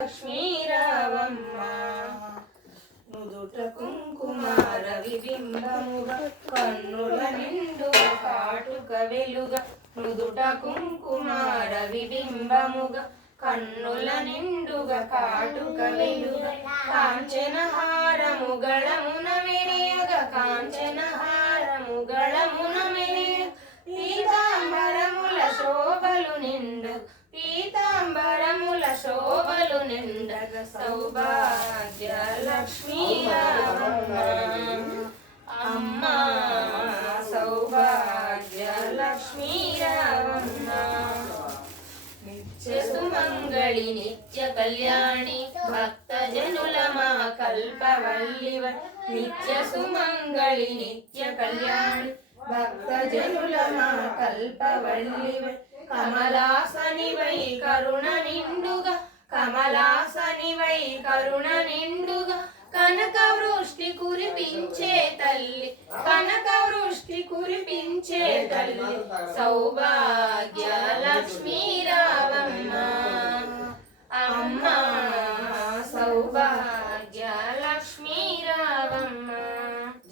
లక్ష్మీ రావమ్మ నుదుట కుంకుమార విబింబముగా కన్నుల నిండుగా కాటుక వెలుగా నుదుట కుంకుమార విబింబముగా కన్నుల నిండుగా కాటుక వెలుగా కాంచన హారము గళమున మెరియగ కాంచన హారము గళమున మెరియ పీతాంబరముల శోభలు నిండు పీతాంబరముల శోభలు నిండగ సౌభాగ్య లక్ష్మీ రావమ్మ అమ్మ సౌభాగ్య లక్ష్మీ రావమ్మ నిత్య సుమంగళి నిత్య కళ్యాణి భక్త జనుల మా కల్పవల్లివ నిత్య సుమంగళి నిత్య కళ్యాణి భక్త జనుల మా కల్పవల్లివ కమలాసనివై కరుణ నిండుగా కమలాసనివై కరుణ నిండుగా కనక వృష్టి కురిపించే తల్లి కనక వృష్టి కురిపించే తల్లి సౌభాగ్య లక్ష్మీ రావమ్మ అమ్మ సౌభాగ్య లక్ష్మీ రావమ్మ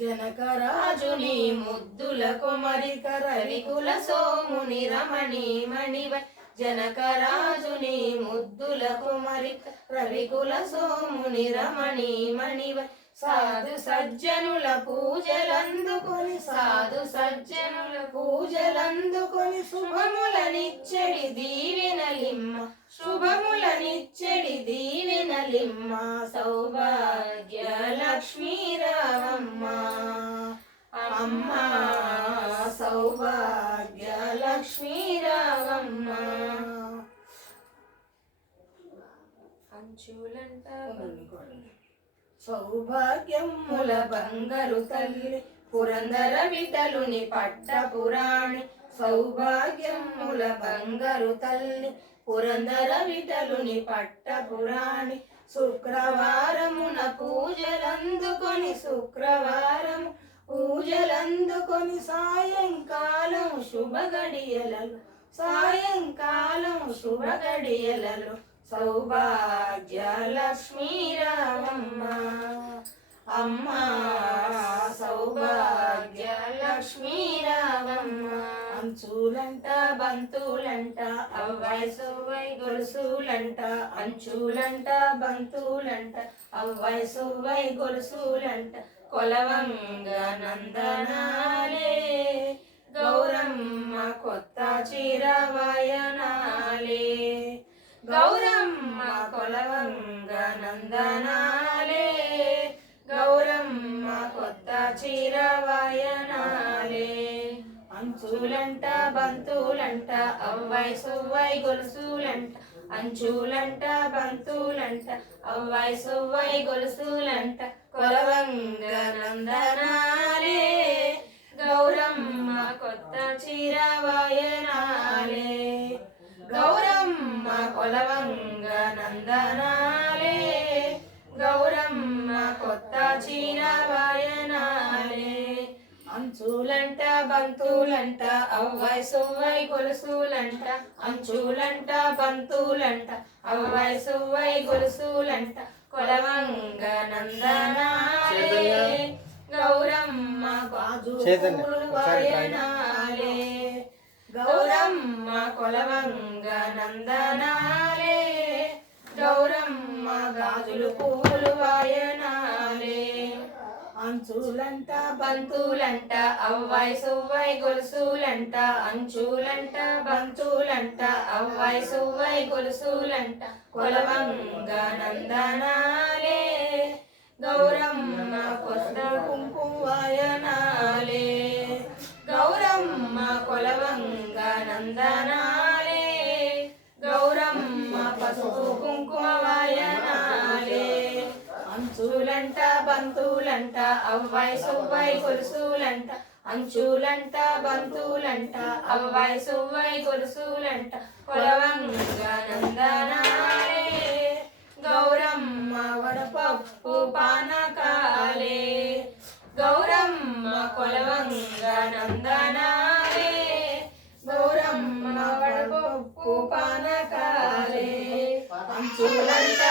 జనకరాజుని ముద్దుల కుమరిక రవికుల సోముని రమణి మణివై జనకరాజుని ముద్దుల కుమరిక రవికుల సోముని రమణి మణివై సాధు సజ్జనుల పూజలందుకొని సాధు సజ్జనుల పూజలందుకొని శుభములనిచ్చడి దీవెనలిమ్మ శుభములనిచ్చడి దీవెనలిమ్మ సౌభాగ్య లక్ష్మీ రావమ్మ అమ్మ సౌభాగ్య లక్ష్మీ రావమ్మ అంచులంట సౌభాగ్యముల బంగారు తల్లి పురందర విఠలుని పట్ట పురాణి సౌభాగ్యముల బంగారు తల్లి పురందర విఠలుని పట్ట పురాణి శుక్రవారమున పూజలందుకొని శుక్రవారము పూజలందుకొని సాయంకాలం శుభ గడియలలో సాయంకాలం శుభ గడియలలో సౌభాగ్య లక్ష్మీ రావమ్మ అమ్మ సౌభాగ్య లక్ష్మీ రావమ్మ అంచులంట బంతులంట అవ్వాయి సువ్వై గొలుసులంట అంచులంట బంతులంట అవ్వాయి సువ్వై గొలుసులంట కొలవంగ నందనాలే గౌరమ్మ కొత్త చీర వాయనాలే గౌరమ్మ కొలవంగ నందనాలే గౌరమ్మ కొత్త చీర వాయనాలే అంచులంట బంతులంట అవ్వాయి సువ్వై గొలుసులంట అంచులంట బంతులంట అవ్వాయి సువ్వై గొలుసులంట కొలవంగ నందనాలే గౌరమ్మ కొత్త చీర వాయనాలే గౌరమ్మ కొలవంగ నందనాలే గౌరమ్మ కొత్త చీర వాయనాలే అంచులంట బంతులంట అవ్వాయి సువ్వై గొలుసులంట అంచులంట బంతులంట అవ్వాయి సువ్వై గొలుసులంట కొలవంగ నందనాలే గౌరమ్మ గాజులు వాయనాలే గౌరమ్మ కొలవంగ నందనాలే గౌరమ్మ గాజులు పూలు వాయనాలే అంచులంట బంతులంట అవ్వాయి సువ్వై గొలుసులంట అంచులంట బంతులంట అవ్వాయి సువ్వై గొలుసులంట కొలవంగ నందనాలే గౌరమ్మ కొత్త కుంకుమ వాయనాలే గౌరమ్మ కొలవంగ నందనాలే గౌరమ్మ పసుపు కుంకుమ వాయనాలే అంచులంట బంతులంట అవ్వాయి సువ్వై గొలుసులంట అంచులంట బంతులంట అవ్వాయి సువ్వై గొలుసులంట కొలవంగ నందనాలే గౌరమ్మ వడపప్పు పానకాలే గౌరమ్మ కొలవంగ నందనాలే గౌరమ్మ వడపప్పు పానకాలే అంచులంట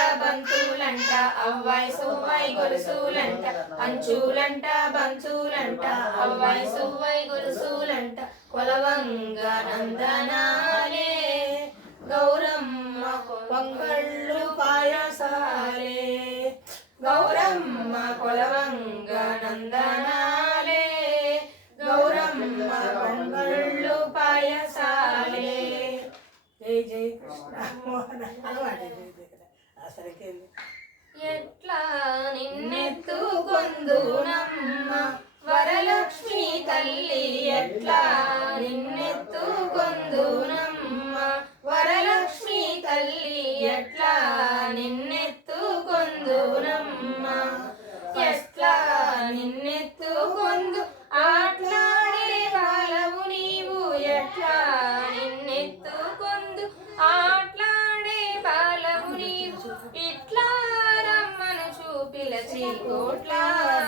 బంతులంట అవ్వాయి సువ్వాయి గొలుసులంట అంచులంట బంచులంట అవ్వాయి సువ్వాయి గొలుసులంట కొలవంగ నందనాలే గౌరమ్మ పొంగళ్ళు పాయసాలే గౌరమ్మ కొలవంగ నందనాలే గౌరమ్మ పొంగళ్ళు పాయసాలే. జై జై కృష్ణ. ఎట్లా నిన్నెత్తుకొందునమ్మ వరలక్ష్మి తల్లి ఎట్లా నిన్నెత్తుకొందునమ్మ వరలక్ష్మి తల్లి ఎట్లా నిన్నెత్తుకొందునమ్మ ఎట్లా నిన్నెత్తుకొందు ఆట్లాడే బాలవు నీవు ఎట్లా నిన్నెత్తుకొందు ఆట్లాడే బాలవు నీవు ఇట్లా రమ్మను చూపిలచి కోట్ల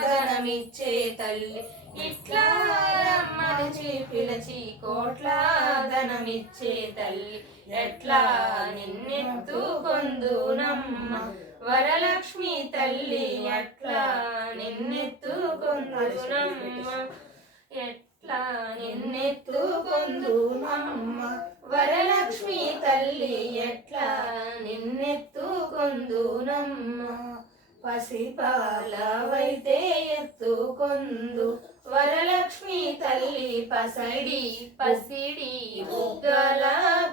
ధనమిచ్చే తల్లి ఇట్లా రమ్మను చూపిలచి కోట్ల ధనమిచ్చే తల్లి ఎట్లా నిన్నెత్తుకొందునమ్మ వరలక్ష్మి తల్లి ఎట్లా నిన్నెత్తుకొందునమ్మ ఎట్లా నిన్నెత్తుకొందునమ్మ వరలక్ష్మి తల్లి ఎట్లా నిన్నెత్తుకొందునమ్మ పసిపాలవైతే ఎత్తుకొందు వరలక్ష్మి తల్లి పసిడి బుగ్గల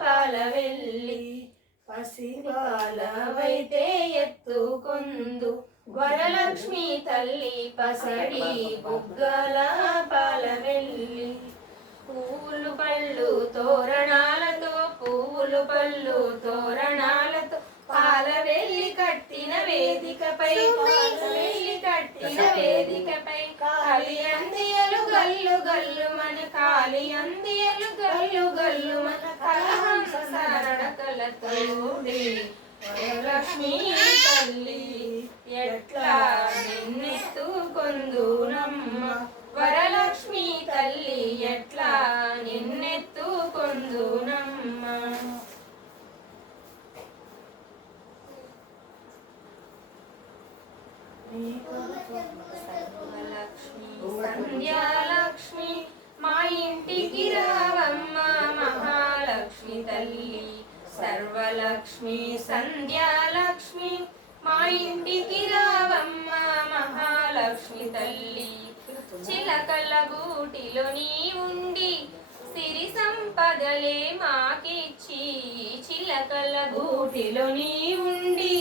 పాలవెల్లి పసిపాలవైతే ఎత్తుకొందు వరలక్ష్మి తల్లి పసడి బుగ్గల పాలవెల్లి పువ్వులు పళ్ళు తోరణాలతో పువ్వులు పళ్ళు తోరణాలతో పాలవెల్లి కట్టిన వేదికపై పాలవెల్లి కట్టిన వేదికపై కాలి అందియలు గల్లు గల్లు మన కాలి అందియలు గల్లు గల్లు మన కలహంస నడకలతోడి వరలక్ష్మి తల్లి ఎట్లా నిన్నెత్తుకొందునమ్మ వరలక్ష్మి తల్లి ఎట్లా నిన్నెత్తుకొందునమ్మ సర్వలక్ష్మి సంధ్యాలక్ష్మి మా ఇంటికి రావమ్మ మహాలక్ష్మి తల్లి సర్వలక్ష్మి సంధ్యాలక్ష్మి మా ఇంటికి రావమ్మ మహాలక్ష్మి తల్లి చిలకల గూటిలో నీ ఉండి సిరి సంపదలే మాకిచ్చి చిలకల గూటిలో నీ ఉండి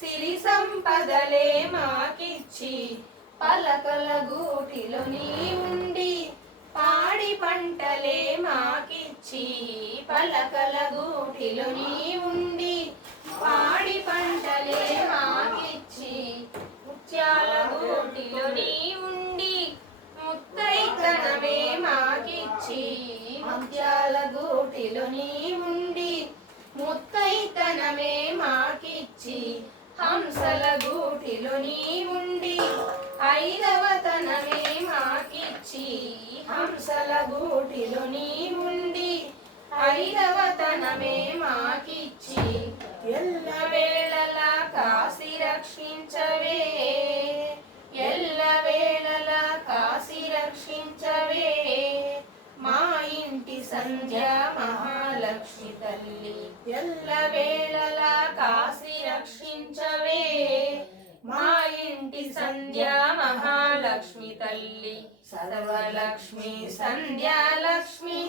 సిరి సంపదలే మాకిచ్చి పలకల గూటిలో నీ ఉండి పాడి పంటలే మాకిచ్చి పలకల గూటిలో నీ ఉండి పాడి పంటలే మాకిచ్చి ముత్యాల గూటిలో నీ ఉండి ముత్తైతనమే మాకిచ్చి ముత్యాల గూటిలో నీ ఉండి ముత్తైతనమే మాకిచ్చి హంసల గూటిలో నీ ఉండి ఐదవతనమే మాకిచ్చి హంసల గూటిలో నీ ఉండి ఐదవతనమే మాకిచ్చి ఎల్ల వేళలా కాసి రక్షించవే ఎల్ల వేళలా కాసి రక్షించవే మా ఇంటి సంధ్య మహాలక్ష్మి తల్లి ఎల్ల వేళలా కాసి రక్షించవే మా ఇంటి సంధ్య మహాలక్ష్మి తల్లి సర్వలక్ష్మి సంధ్యాలక్ష్మి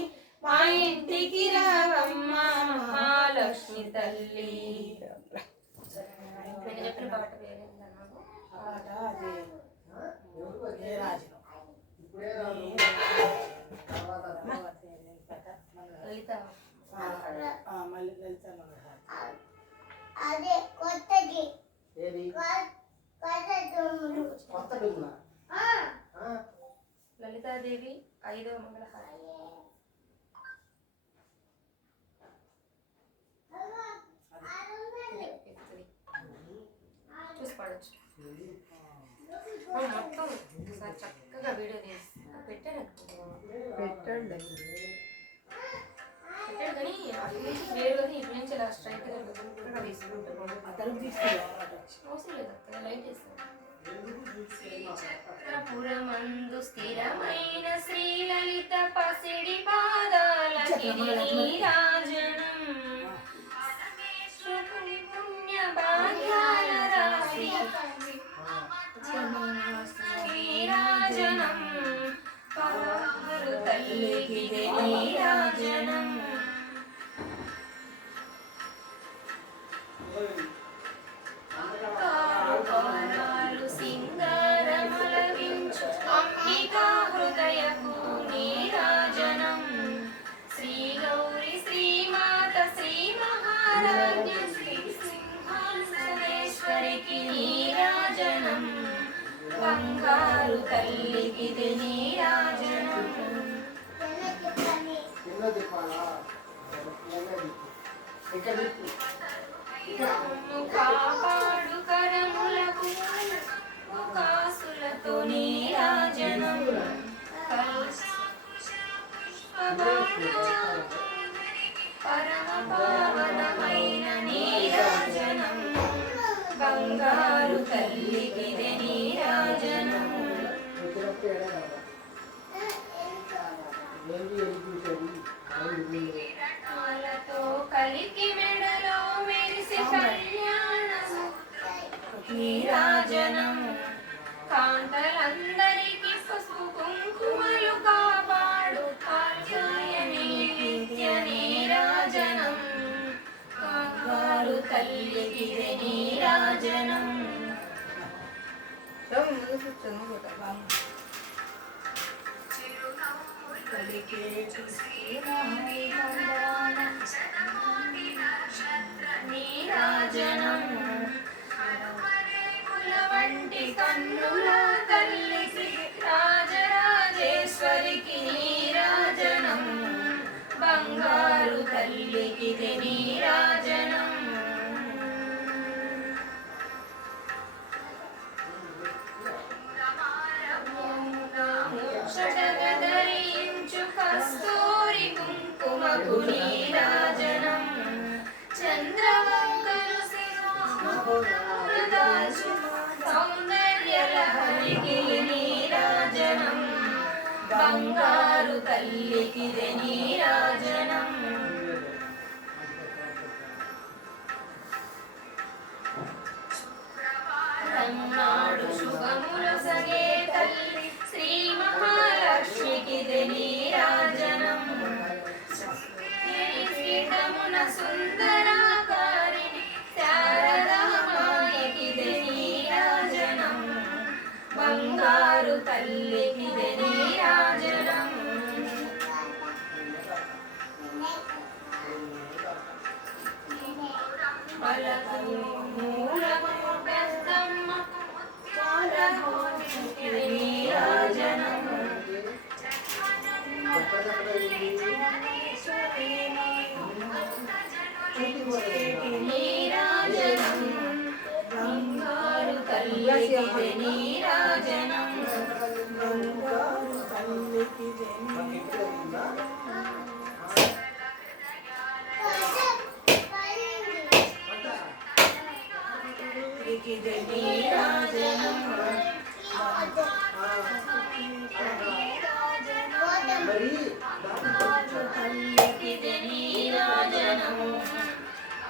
మా ఇంటికి రావమ్మ మహాలక్ష్మి తల్లి. నేను చెప్పిన పాట లలిత అదే కొత్తది లలితాదేవి 5వ మంగళహారతి చూసి పాడచ్చు. మొత్తం చక్కగా వీడియో తీసి పెట్టాను పెట్టండి కానీ అటు నుంచి వేరు కానీ ఇటు నుంచి ఇలా స్ట్రైట్గా తీసుకుంటాను. అతను తీసుకున్నాను అవసరం లేదు అక్క, లైట్ వేస్తాను. చక్రపురమందు స్థిరమైన శ్రీలలిత పసిడి పాదాలకి నీరాజనం, పరమేశ్వరుని పుణ్య భాగ్యాల రాశి నీరాజనం, పాలు తల్లికి నీరాజనం. కారు సింగారమలవించు అంబికా హృదయకు నీరాజనం, శ్రీ గౌరి శ్రీమాత శ్రీ మహారాజ్ఞ శ్రీ సింహాసనేశ్వరికి నీరాజనం, బంగారు తల్లికి నీరాజనం. కాపాడు కరములకు కాసులతో నీరాజనం, పరమ పావనమైన నీరాజనం, బంగారు తల్లికి నీరాజనం. రత్నాలతో కలికి మెడలో మెరిసే కళ్యాణము నీరాజనం, కాంతలందరికీ పసుపు కుంకుమలు కాపాడు కాత్యాయని నిత్య నీరాజనం, బంగారు తల్లికి నీరాజనం. నీరాజనం, కుల వంటి కన్నుల తల్లికి రాజరాజేశ్వరికి నీరాజనం, బంగారు తల్లికి నీరాజనం. ధరించు కస్తూరి కుంకుమకు నీరాజనం, చంద్రవంకలు దాల్చు సౌందర్య లహరికి నీరాజనం, బంగారు తల్లికి నీరాజనం. నాడు శుభముల సగే తల్లి శ్రీ మహాలక్ష్మికి నీరాజనం, శ్రీడమున సుందరాకారిణి శారదామాయికి నీరాజనం, బంగారు తల్లికి నీరాజనం. పలకు మూలకు పెద్దమ్మ నీరాజనం, నీరాజనం, బంగారు తల్లికి నీరాజనం, బంగారు తల్లికి నీరాజనం, తల్లికి నీరాజనం,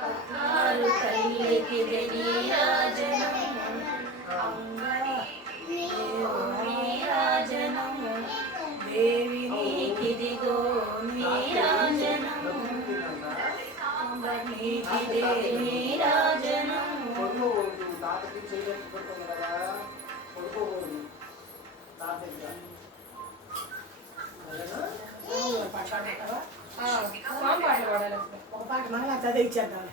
బంగారు తల్లికి నీరాజనం, నీరాజనం, దేవి నీకిదిగో నీరాజనం, నీరాజనం. ఒక పాట మనం చదివి ఇచ్చేద్దాం.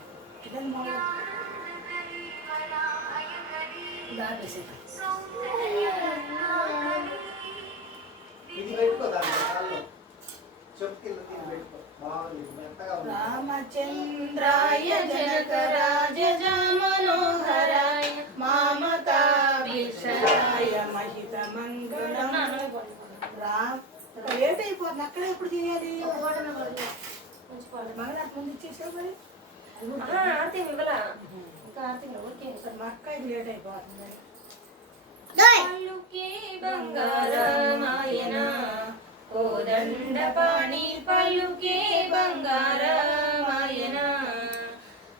రామచంద్రాయ జనకరాజ మనోహరాయ మామకాభిషరాయ మహిత మంగళం. లేట్ అయిపోతుంది, అక్కడే ఎప్పుడు చేయాలి? మంగళ ముందు ఇచ్చేసావు మరి ఆడితే ఇవ్వలా కార్తీక్ ఊరికే సరే మా అక్క ఇది లేట్ అయిపోతుంది. పలుకే బంగారమాయన కోదండపాణి పలుకే బంగారమాయన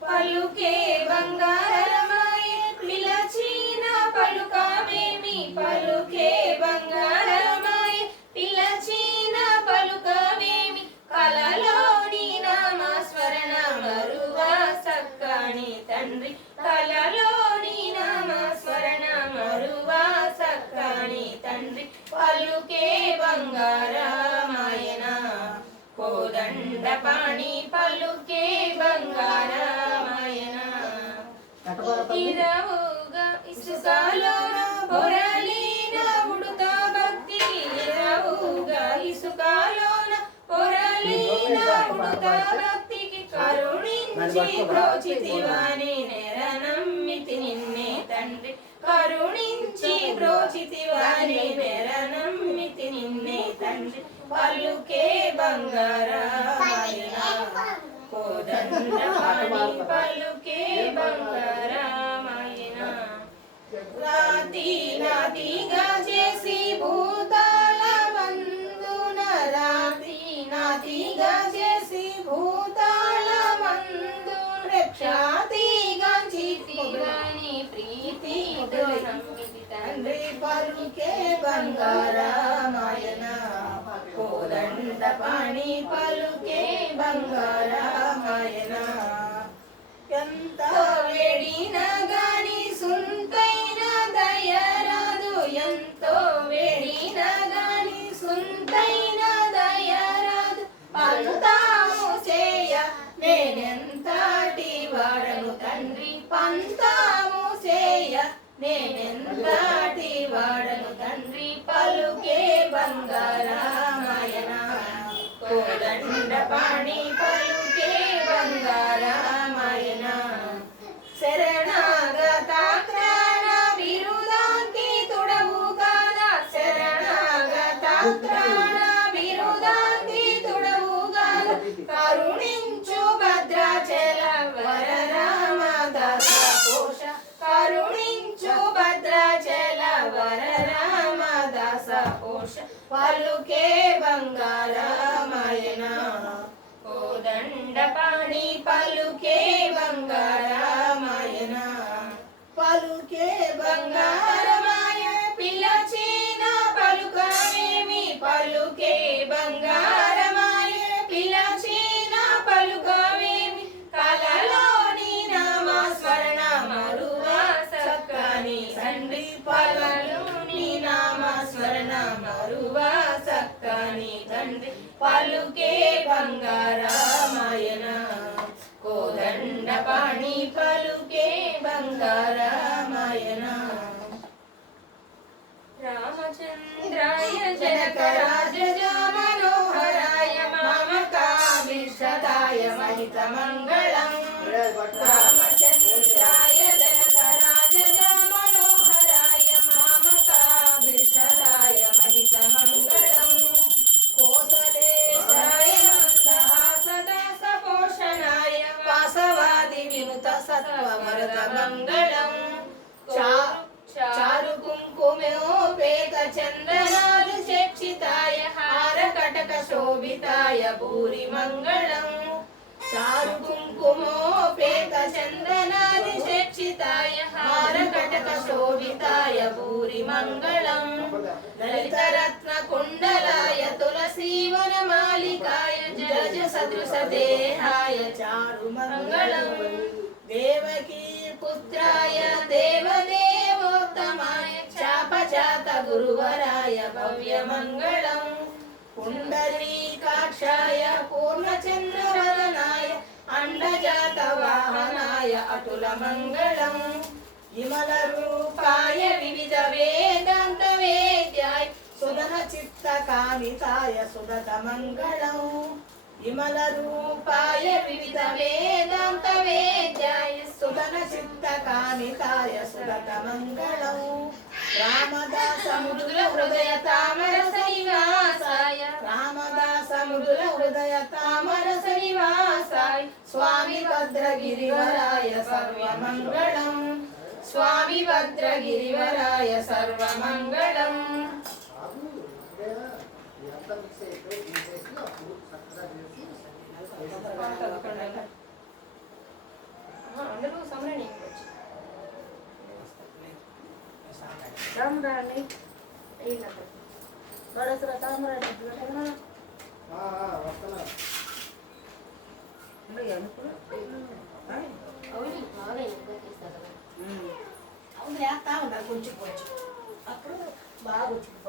పలుకే బంగారమాయ పిలచిన పలుకవేమి పలుకే బంగారమాయ పిలచిన పలుకవేమి కలలోని నామస్మరణ మరువా సక్కని తండ్రి కలలోని నామస్మరణ మరువా సక్కని తండ్రి పలుకే బంగారమాయన కోదండపాణి పలుకే బంగారమాయన ఇరవుగా ఇసుకలోన పొరలిన ఉడుత భక్తికి ఇరవుగా ఇసుకలోన పొరలిన ఉడుత భక్తికి కరుణించి బ్రోచితివాని నెరనమ్మితి నిన్నే తండ్రి కరుణించి బ్రోచితివాని నెరనమ్మితి నిన్నే తండ్రి పలుకే బంగారమాయన కోదండపాణి పలుకే బంగారమాయన రాతి నాతిగా చేసి భూతాల మందున రాతి నాతిగా చేసి భూతాల మందు రక్షాతిగా చితిగాని ప్రీతి తండ్రి పలుకే బంగారమాయన కోదండపాణి పలుకే బంగారమాయన ఎంత వేడిన గాని సుంతైన దయరాదు ఎంతో వేడిన గాని సుంతైన దయరాదు పంతాము చేయ నేనెంతటి వాడను తండ్రి పంతాము చేయ నేనెంతటి వాడను తండ్రి పలుకే బంగారమాయన కోదండపాణి పలుకే బంగారమాయన శరణాగతాత్రాణ విరుదాంతి తుడవు కాదా శరణాగతాత్రాణ విరుదాంతి తుడవు కాదా కరుణించు భద్రాచల వర రామదాస కోశ కరుణించు భద్రాచల వర రామదాస కోశ పలుకే బంగారమాయన కోదండపాణి పలుకే బంగారమాయన పలుకే బంగారమాయ పిలచిన పలుకవేమి పలుకే బంగారమాయ పిలచిన పలుకవేమి కలలోని నామస్మరణ మరువా సక్కని తండ్రి పలలోని నామస్మరణ మరువా సక్కని తండ్రి పలుకే బంగారమాయన కోదండపాణి పలుకే బంగారమాయన రామచంద్రాయ జనకరాజ మనోహరాయ మామకాభిషదాయ మహితమంగళం రామచంద్రాయ జనకరాజ మనోహరాయ మామకాభిషదాయ మహితమంగళం కోసలేశాయ మందహాసదాస పోషణాయ వాసవాది వినుత సత్వమరత మంగళం చారు కుంకుమోపేత చందనాలు చక్షితాయ హార కటక శోభితాయ భూరి మంగళం చారు కుంకుమోపేత చందనాలు చక్షితాయ హార కటక శోభితాయ భూరి మంగళం లలిత రత్న కుండలాయ తులసీవన మాలికాయ జలజ సదృశ దేహాయ చారు మంగళం దేవకీ పుత్రాయ దేవదేవోత్తమాయ చాపచాత గురువరాయ భవ్య మంగళం పుండరీకాక్షాయ పూర్ణచంద్రవదనాయ అండజాత వాహనాయ అటుల మంగళం విమల రూపాయ వివిధ వేదాంత వేద్యాయ సుదన చిత్త కామితాయ సుదత మంగళం విమల రూపాయ వివిధ వేదాంత వేద్యాయ సుదన చిత్త కామితాయ సుదత మంగళం రామదాస మృదుల హృదయ తామర శ్రీవాసాయ రామదాస మృదుల హృదయ తామరస నివాసాయ స్వామి భద్రగిరివరాయ సర్వమంగళం స్వామి భద్రగిరివరాయ సర్వమంగళం. అందరూ సమరణి రామురాని బడసర తామరాని అవును వేస్తా ఉంటారు కొంచెం కొంచెం అప్పుడు బాగా వచ్చింది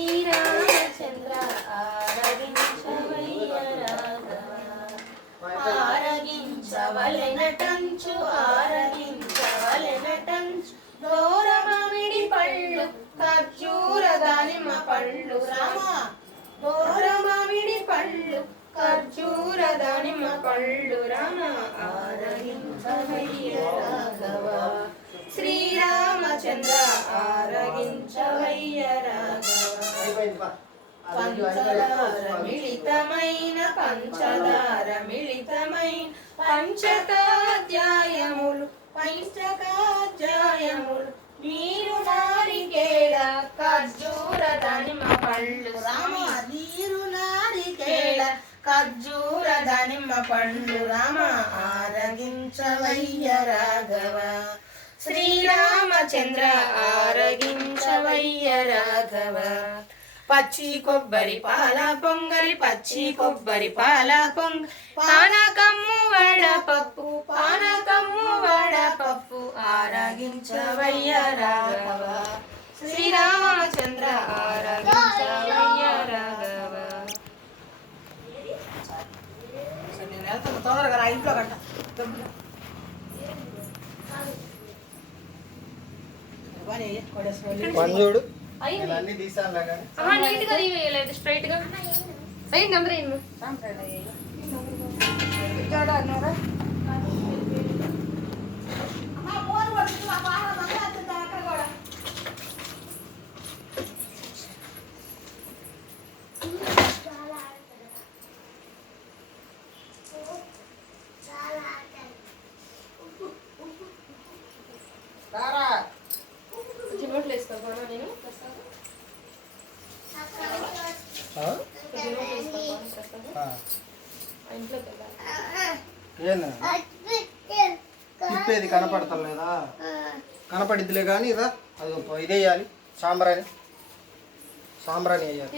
శ్రీరామచంద్ర ఆరగించవలెనటంచు ఆరగించవలెనటంచు దూరమామిడి పళ్ళు ఖర్జూర దానిమ్మ పళ్ళు రామ దూరమామిడి పళ్ళు ఖర్జూర దానిమ్మ పళ్ళు రామ ఆరగించవయ్య రాఘవ శ్రీరామచంద్ర ఆరగించవయ్య రాఘవ. పంచదార మిళితమైన పంచదార మిళితమైన పంచకాధ్యాయములు పంచకాధ్యాయములు నీరు నారికేళ ఖర్జూర దానిమ్మ పళ్ళు రామ నీరు నారికేళ ఖర్జూర దానిమ్మ పళ్ళు రామ ఆరగించవయ్య రాఘవ శ్రీరామచంద్ర ఆరగించవయ్య రాఘవ. పచ్చి కొబ్బరి పాల పొంగలి పచ్చి కొబ్బరి పాల పొంగలి పానకమ్ము వడపప్పు పానకమ్ము వడపప్పు ఆరగించవయ్య రాఘవ శ్రీరామచంద్ర ఆరగించవయ్య రాఘవ. తొందరగా ఇంట్లో గంట పంజుడు నీట్ గా తీయలేదు స్ట్రైట్ గా అయింది అందరూ జిమ్మట్లు వేసుకోగా నేను తిప్పేది కనపడతలేదా? కనపడిద్దిలే కానీ ఇదా అది ఇది వేయాలి సాంబ్రాణి సాంబ్రాణి వేయాలి.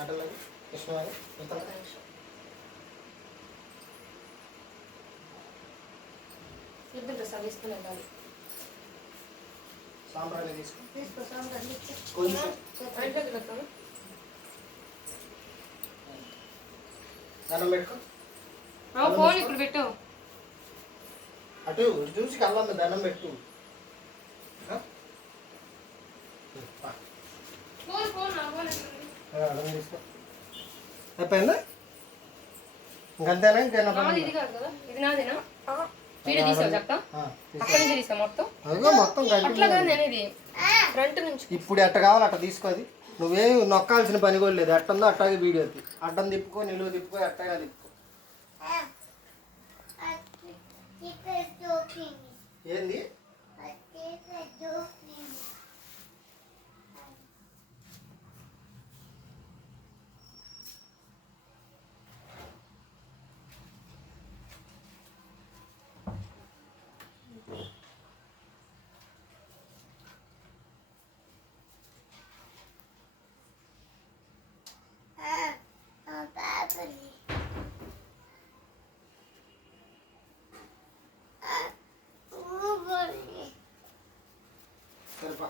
అటలేదు కృష్ణవాణి సాంబ్రాణి తీసుకో దండం పెట్టుకో ఫోన్ ఇక్కడ పెట్టు అటు చూసి కళ్ళ దండం పెట్టు. తీసుకో అయిపోయిందా ఇంకంతేనా ఇంకేనా? ఇది నాదేనా వీడియో తీసావు చెప్తా అక్కడి నుంచి తీసా మొత్తం మొత్తం అట్లా కాదు అనేది ఫ్రంట్ నుంచి ఇప్పుడు ఎట్ట కావాలి అట్ట తీసుకోది. నువ్వేం నొక్కాల్సిన పని కూడా లేదు. ఎట్టుందో అట్టాగే వీడియో అడ్డం తిప్పుకో నిలువ తిప్పుకో ఎట్టగా తిప్పుకో. ఏంది సరిపా